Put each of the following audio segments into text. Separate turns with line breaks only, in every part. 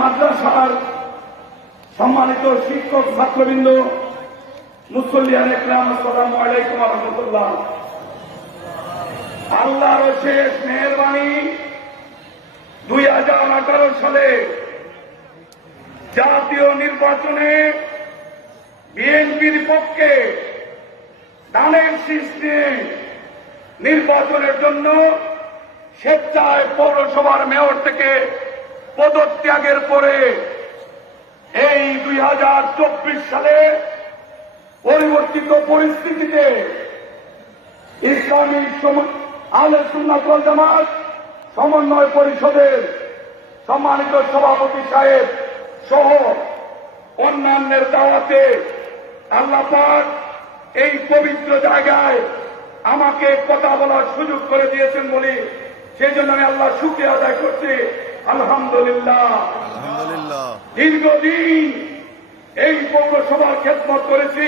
মাদ্রাসার সম্মানিত শিক্ষক ছাত্রবৃন্দ মুসল্লিয়ান ইকরাম, আসসালামু আলাইকুম রহমতুল্লাহ। আল্লাহর শেষ মেহরবানি, দুই হাজার আঠারো সালে জাতীয় নির্বাচনে বিএনপির পক্ষে দানের নিয়ে নির্বাচনের জন্য স্বেচ্ছায় পৌরসভার মেয়র থেকে পদত্যাগের পরে এই দুই হাজার চব্বিশ সালে পরিবর্তিত পরিস্থিতিতে ইসলামী আলে সুন্নাতুল জামাত সমন্বয় পরিষদের সম্মানিত সভাপতি সাহেব সহ অন্যান্যের দাওয়াতে আল্লাহ পাক এই পবিত্র জায়গায় আমাকে কথা বলার সুযোগ করে দিয়েছেন বলি সেই জন্য আমি আল্লাহ শুক্রিয়া আদায় করছি। আলহামদুলিল্লাহ। দীর্ঘদিন এই পৌরসভার খেদমত করেছি।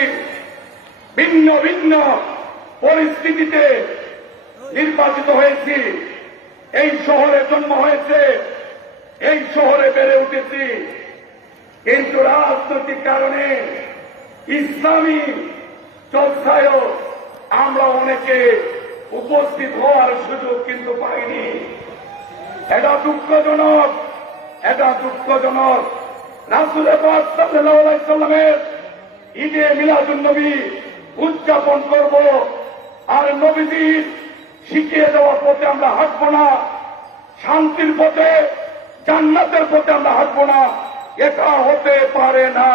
ভিন্ন ভিন্ন পরিস্থিতিতে নির্বাচিত হয়েছি। এই শহরে জন্ম হয়েছে এই শহরে বেড়ে উঠেছি। কিন্তু রাজনৈতিক কারণে ইসলামী চর্চায়ও আমরা অনেকে উপস্থিত হওয়ার সুযোগ কিন্তু পাইনি। এটা দুঃখজনক এটা দুঃখজনক। রাসুলের সাল্লামের ঈদে মিলাদুন নবী উদযাপন করব আর নবীজির শিখিয়ে দেওয়ার পথে আমরা হাঁটবো না, শান্তির পথে, জান্নাতের পথে আমরা হাঁটবো না, এটা হতে পারে না।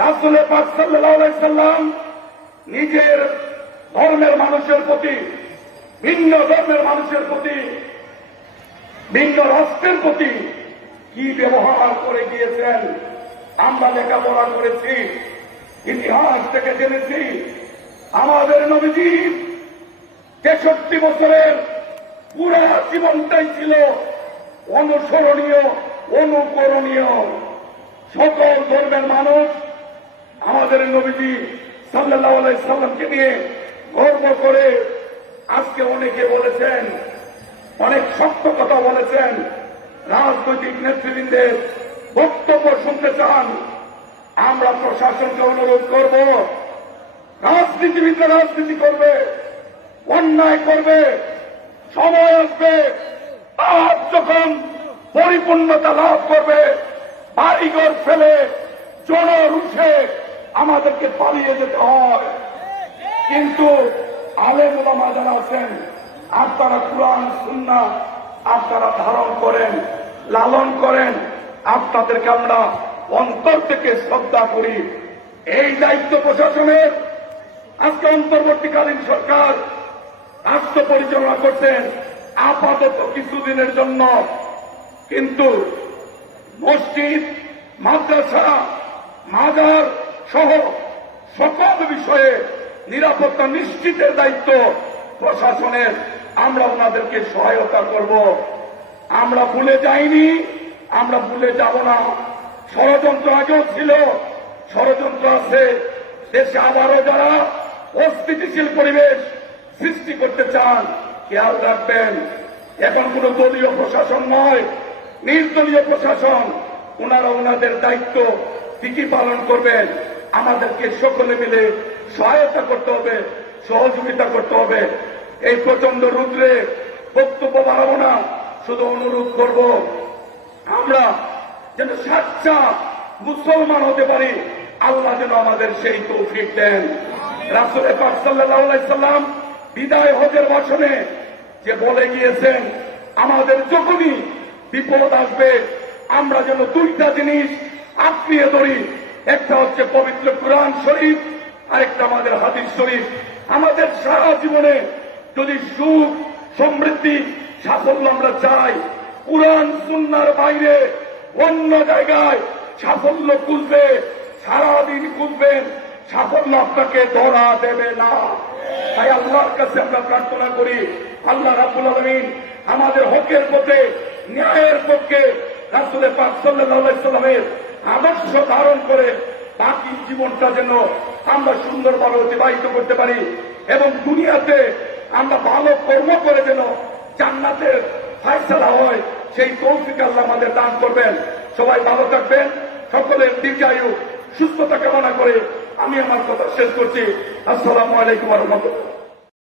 রাসুলের পাক আলাইহি সাল্লাম নিজের ধর্মের মানুষের প্রতি, ভিন্ন ধর্মের মানুষের প্রতি, ভিন্ন রাষ্ট্রের প্রতি কি ব্যবহার করে গিয়েছেন? আমরা লেখাপড়া করেছি, ইতিহাস থেকে জেনেছি। আমাদের নবীজি তেষট্টি বছরের পুরো জীবনটাই ছিল অনুসরণীয়, অনুকরণীয়। সকল ধর্মের মানুষ আমাদের নবীজি সাল্লাহ সাল্লামকে নিয়ে গর্ব করে আজকে অনেকে বলেছেন, অনেক শক্ত কথা বলেছেন, রাজনৈতিক নেতৃবৃন্দের বক্তব্য শুনতে চান। আমরা প্রশাসনকে অনুরোধ করব, রাজনীতিবিদরা রাজনীতি করবে, অন্যায় করবে, সময় আসবে যখন পরিপূর্ণতা লাভ করবে, বাড়িঘর ফেলে জনরুষে আমাদেরকে পালিয়ে যেতে হয়। কিন্তু আলেমুলামা যারা আছেন আপনারা কোরআন সুন্না আপনারা ধারণ করেন, লালন করেন আপনাদেরকে আমরা অন্তর থেকে শ্রদ্ধা করি। এই দায়িত্ব প্রশাসনের। আজকে অন্তর্বর্তীকালীন সরকার রাষ্ট্র পরিচালনা করছেন আপাতত কিছুদিনের জন্য। কিন্তু মসজিদ, মাদ্রাসা, মাজার সহ সকল বিষয়ে নিরাপত্তা নিশ্চিতের দায়িত্ব প্রশাসনের। আমরা ওনাদেরকে সহায়তা করব। আমরা ভুলে যাইনি, আমরা ভুলে যাব না। ষড়যন্ত্র আগেও ছিল, ষড়যন্ত্র আছে। দেশে আবারও যারা অস্থিতিশীল পরিবেশ সৃষ্টি করতে চান, খেয়াল রাখবেন, এখন কোন দলীয় প্রশাসন নয়, নির্দলীয় প্রশাসন। ওনারা ওনাদের দায়িত্ব ঠিকই পালন করবেন। আমাদেরকে সকলে মিলে সহায়তা করতে হবে, সহযোগিতা করতে হবে। এই প্রচণ্ড রুদ্রে বক্তব্য বাড়াবো না, শুধু অনুরোধ করব, আমরা যেন সাচ্চা মুসলমান হতে পারি, আল্লাহ যেন আমাদের সেই তৌফিক দেন। রাসুল পাক সাল্লাম বিদায় হজের বসনে যে বলে গিয়েছেন, আমাদের যখনই বিপদ আসবে, আমরা যেন দুইটা জিনিস আত্মীয় ধরি। একটা হচ্ছে পবিত্র কোরআন শরীফ আরেকটা আমাদের হাদিস শরীফ। আমাদের সারা জীবনে যদি সুখ, সমৃদ্ধি, সাফল্য আমরা চাই, কোরআন, সুন্নার বাইরে অন্য জায়গায় সাফল্য খুঁজবে, সারাদিন খুঁজবেন সাফল্য আপনাকে ধরা দেবে না। তাই আল্লাহর কাছে আমরা প্রার্থনা করি, আল্লাহ রাবুল আলমিন আমাদের হকের পথে, ন্যায়ের পক্ষে রাসুলের পাক সাল্লাহ সাল্লামের আদর্শ ধারণ করে বাকি জীবনটা যেন আমরা সুন্দরভাবে অতিবাহিত করতে পারি এবং দুনিয়াতে আমরা ভালো কর্ম করে যেন জান্নাতের ফাইসলা হয়, সেই তৌফিক আল্লাহ আমাদের দান করবেন। সবাই ভালো থাকবেন, সকলের দীর্ঘায়ু সুস্থতা কামনা করে আমি আমার কথা শেষ করছি। আসসালামু আলাইকুম রহমতুল্লাহ।